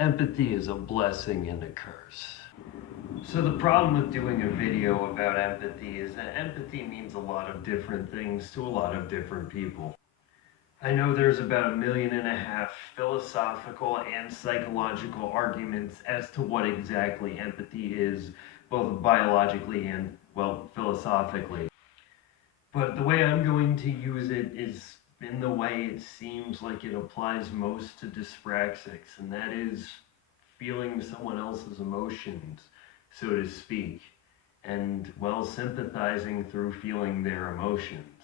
Empathy is a blessing and a curse. So the problem with doing a video about empathy is that empathy means a lot of different things to a lot of different people. I know there's about 1.5 million philosophical and psychological arguments as to what exactly empathy is, both biologically and, well, philosophically. But the way I'm going to use it is in the way it seems like it applies most to dyspraxics, and that is feeling someone else's emotions, so to speak, and, well, sympathizing through feeling their emotions.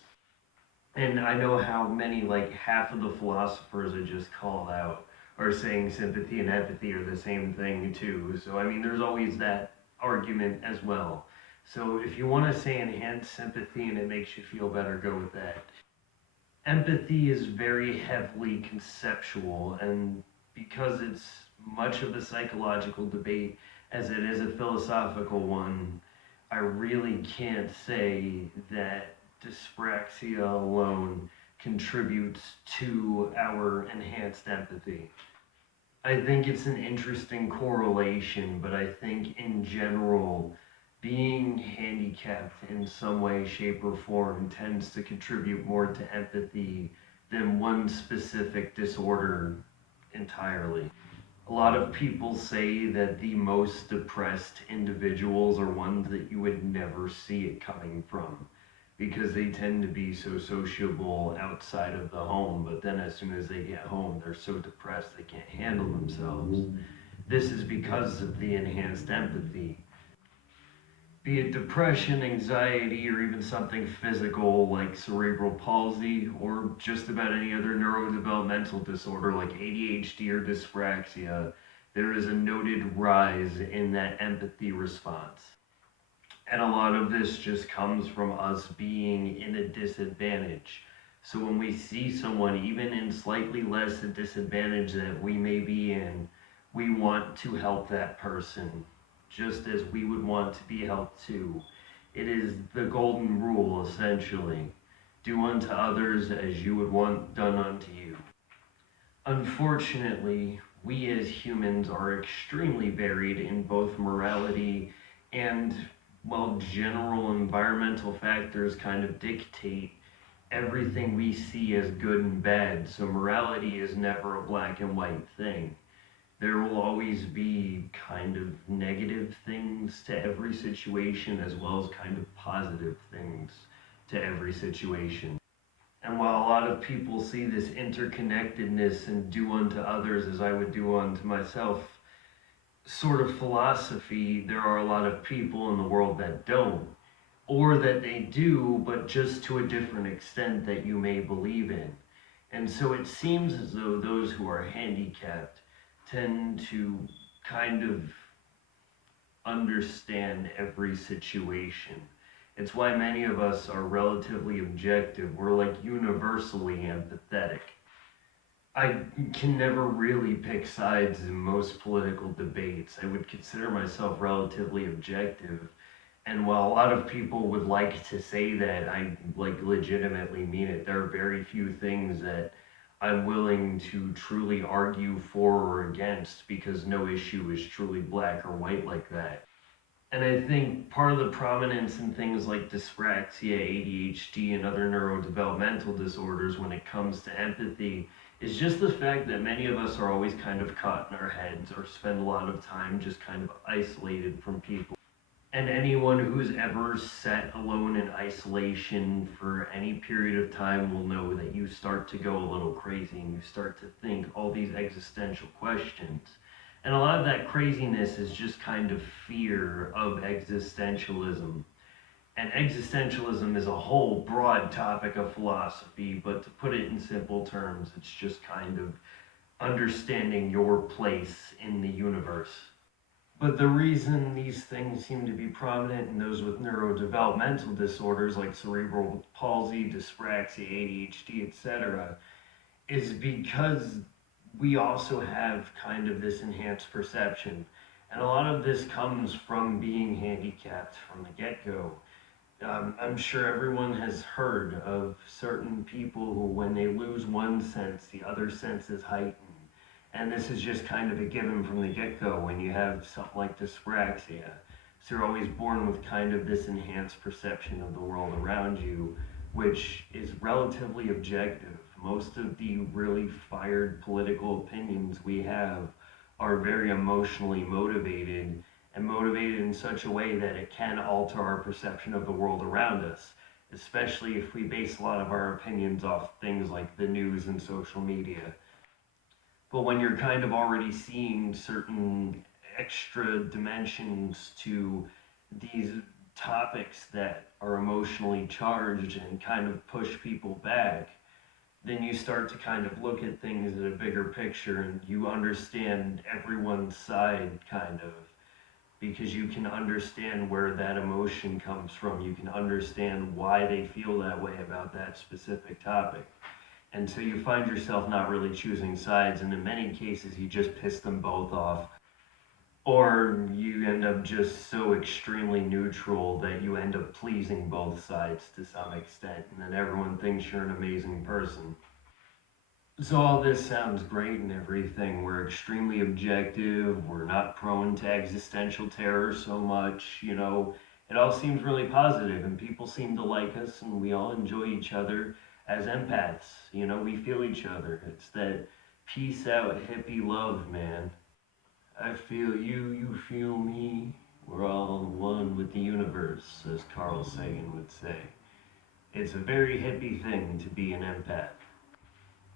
And I know how many, like half of the philosophers I just called out, are saying sympathy and empathy are the same thing too. So, I mean, there's always that argument as well. So, if you want to say enhance sympathy and it makes you feel better, go with that. Empathy is very heavily conceptual, and because it's much of a psychological debate as it is a philosophical one, I really can't say that dyspraxia alone contributes to our enhanced empathy. I think it's an interesting correlation, but I think in general, being handicapped in some way, shape, or form tends to contribute more to empathy than one specific disorder entirely. A lot of people say that the most depressed individuals are ones that you would never see it coming from because they tend to be so sociable outside of the home, but then as soon as they get home, they're so depressed they can't handle themselves. This is because of the enhanced empathy. Be it depression, anxiety, or even something physical like cerebral palsy, or just about any other neurodevelopmental disorder like ADHD or dyspraxia, there is a noted rise in that empathy response. And a lot of this just comes from us being in a disadvantage. So when we see someone, even in slightly less a disadvantage that we may be in, we want to help that person just as we would want to be helped too. It is the golden rule, essentially. Do unto others as you would want done unto you. Unfortunately, we as humans are extremely varied in both morality and, well, general environmental factors kind of dictate everything we see as good and bad. So morality is never a black and white thing. There will always be kind of negative things to every situation as well as kind of positive things to every situation. And while a lot of people see this interconnectedness and do unto others as I would do unto myself sort of philosophy, there are a lot of people in the world that don't. Or that they do, but just to a different extent that you may believe in. And so it seems as though those who are handicapped tend to kind of understand every situation. It's why many of us are relatively objective. We're like universally empathetic. I can never really pick sides in most political debates. I would consider myself relatively objective. And while a lot of people would like to say that, I like legitimately mean it. There are very few things that I'm willing to truly argue for or against because no issue is truly black or white like that. And I think part of the prominence in things like dyspraxia, ADHD, and other neurodevelopmental disorders when it comes to empathy is just the fact that many of us are always kind of caught in our heads or spend a lot of time just kind of isolated from people. And anyone who's ever sat alone in isolation for any period of time will know that you start to go a little crazy and you start to think all these existential questions. And a lot of that craziness is just kind of fear of existentialism. And existentialism is a whole broad topic of philosophy, but to put it in simple terms, it's just kind of understanding your place in the universe. But the reason these things seem to be prominent in those with neurodevelopmental disorders like cerebral palsy, dyspraxia, ADHD, etc., is because we also have kind of this enhanced perception. And a lot of this comes from being handicapped from the get go. I'm sure everyone has heard of certain people who, when they lose one sense, the other sense is heightened. And this is just kind of a given from the get-go when you have something like dyspraxia. So you're always born with kind of this enhanced perception of the world around you, which is relatively objective. Most of the really fired political opinions we have are very emotionally motivated, and motivated in such a way that it can alter our perception of the world around us, especially if we base a lot of our opinions off things like the news and social media. But when you're kind of already seeing certain extra dimensions to these topics that are emotionally charged and kind of push people back, then you start to kind of look at things in a bigger picture and you understand everyone's side, kind of, because you can understand where that emotion comes from. You can understand why they feel that way about that specific topic. And so you find yourself not really choosing sides, and in many cases, you just piss them both off. Or you end up just so extremely neutral that you end up pleasing both sides to some extent, and then everyone thinks you're an amazing person. So all this sounds great and everything. We're extremely objective. We're not prone to existential terror so much. It all seems really positive, and people seem to like us, and we all enjoy each other as empaths. We feel each other. It's that peace out hippie love, man. I feel you, you feel me. We're all one with the universe, as Carl Sagan would say. It's a very hippie thing to be an empath.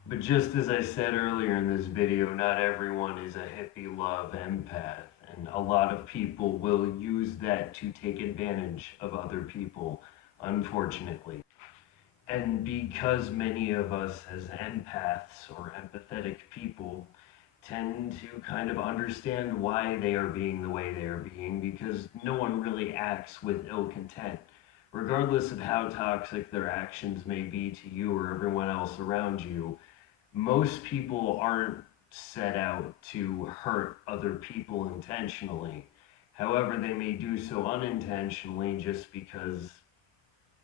But just as I said earlier in this video, not everyone is a hippie love empath, and a lot of people will use that to take advantage of other people, unfortunately. And because many of us as empaths or empathetic people tend to kind of understand why they are being the way they are being, because no one really acts with ill content, regardless of how toxic their actions may be to you or everyone else around you. Most people aren't set out to hurt other people intentionally. However, they may do so unintentionally just because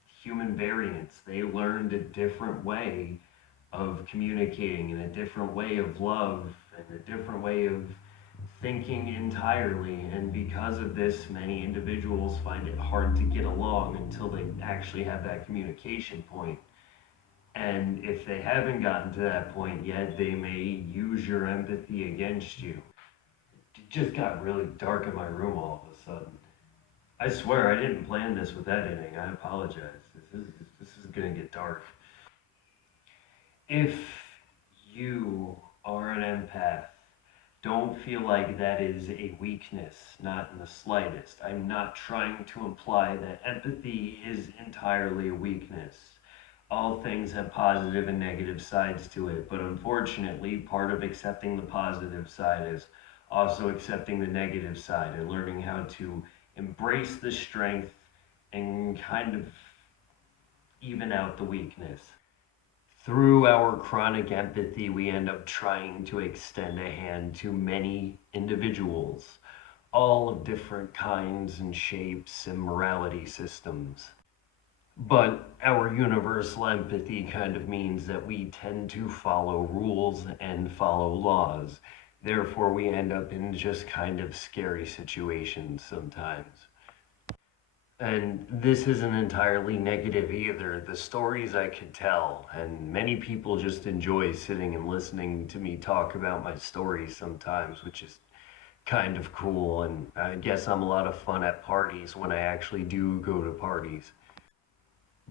human variance. They learned a different way of communicating and a different way of love and a different way of thinking entirely. And because of this, many individuals find it hard to get along until they actually have that communication point. And if they haven't gotten to that point yet, they may use your empathy against you. It just got really dark in my room all of a sudden. I swear I didn't plan this with editing. I apologize. This is gonna get dark. If you are an empath, don't feel like that is a weakness, not in the slightest. I'm not trying to imply that empathy is entirely a weakness. All things have positive and negative sides to it, but unfortunately, part of accepting the positive side is also accepting the negative side and learning how to embrace the strength and kind of even out the weakness. Through our chronic empathy, we end up trying to extend a hand to many individuals, all of different kinds and shapes and morality systems. But our universal empathy kind of means that we tend to follow rules and follow laws. Therefore, we end up in just kind of scary situations sometimes. And this isn't entirely negative either. The stories I could tell, and many people just enjoy sitting and listening to me talk about my stories sometimes, which is kind of cool. And I guess I'm a lot of fun at parties when I actually do go to parties.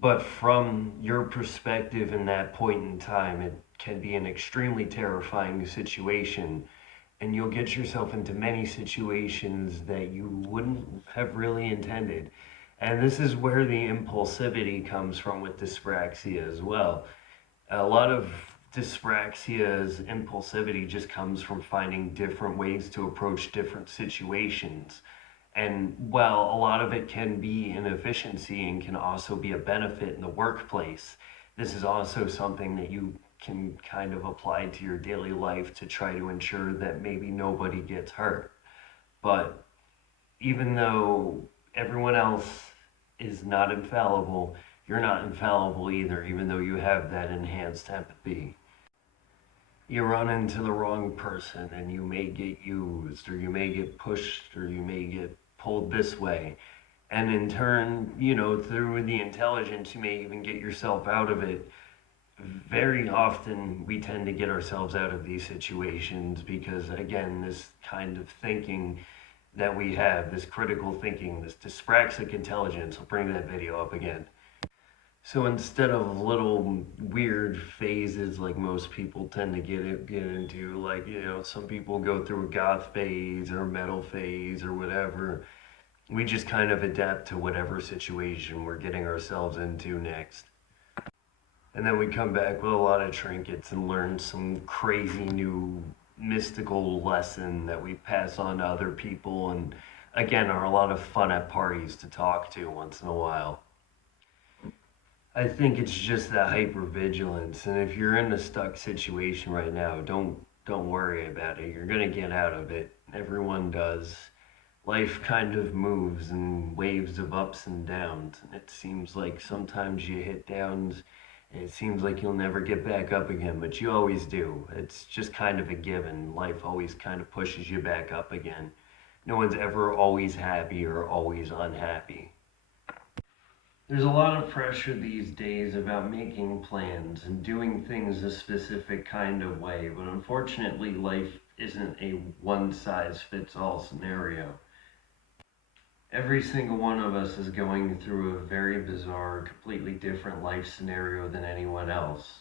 But from your perspective in that point in time, it can be an extremely terrifying situation, and you'll get yourself into many situations that you wouldn't have really intended. And this is where the impulsivity comes from with dyspraxia as well. A lot of dyspraxia's impulsivity just comes from finding different ways to approach different situations. And while a lot of it can be inefficiency and can also be a benefit in the workplace, this is also something that you can kind of apply to your daily life to try to ensure that maybe nobody gets hurt. But even though everyone else is not infallible, you're not infallible either, even though you have that enhanced empathy. you run into the wrong person and you may get used, or you may get pushed, or you may get pulled this way. And in turn, through the intelligence, you may even get yourself out of it. Very often, we tend to get ourselves out of these situations because, again, this kind of thinking that we have, this critical thinking, this dyspraxic intelligence. I'll bring that video up again. So instead of little weird phases like most people tend to get into, like, some people go through a goth phase or metal phase or whatever, we just kind of adapt to whatever situation we're getting ourselves into next. And then we come back with a lot of trinkets and learn some crazy new mystical lesson that we pass on to other people, and again are a lot of fun at parties to talk to once in a while. I think it's just that hypervigilance, and if you're in a stuck situation right now, don't worry about it. You're gonna get out of it. Everyone does. Life kind of moves in waves of ups and downs. It seems like sometimes you hit downs and it seems like you'll never get back up again, but you always do. It's just kind of a given. Life always kind of pushes you back up again. No one's ever always happy or always unhappy. There's a lot of pressure these days about making plans and doing things a specific kind of way, but unfortunately, life isn't a one size fits all scenario. Every single one of us is going through a very bizarre, completely different life scenario than anyone else.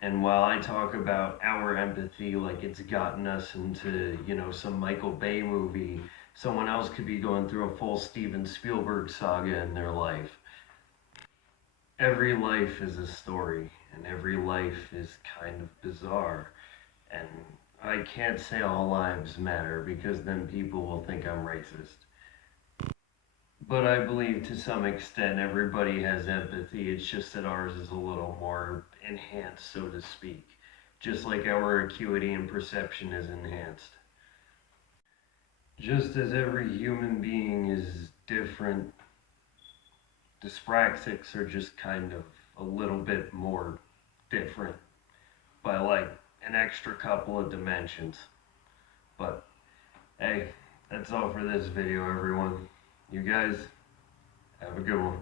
And while I talk about our empathy like it's gotten us into, some Michael Bay movie, someone else could be going through a full Steven Spielberg saga in their life. Every life is a story, and every life is kind of bizarre. And I can't say all lives matter because then people will think I'm racist. But I believe to some extent everybody has empathy. It's just that ours is a little more enhanced, so to speak. Just like our acuity and perception is enhanced. Just as every human being is different, dyspraxics are just kind of a little bit more different by like an extra couple of dimensions. But hey, that's all for this video, everyone. You guys have a good one.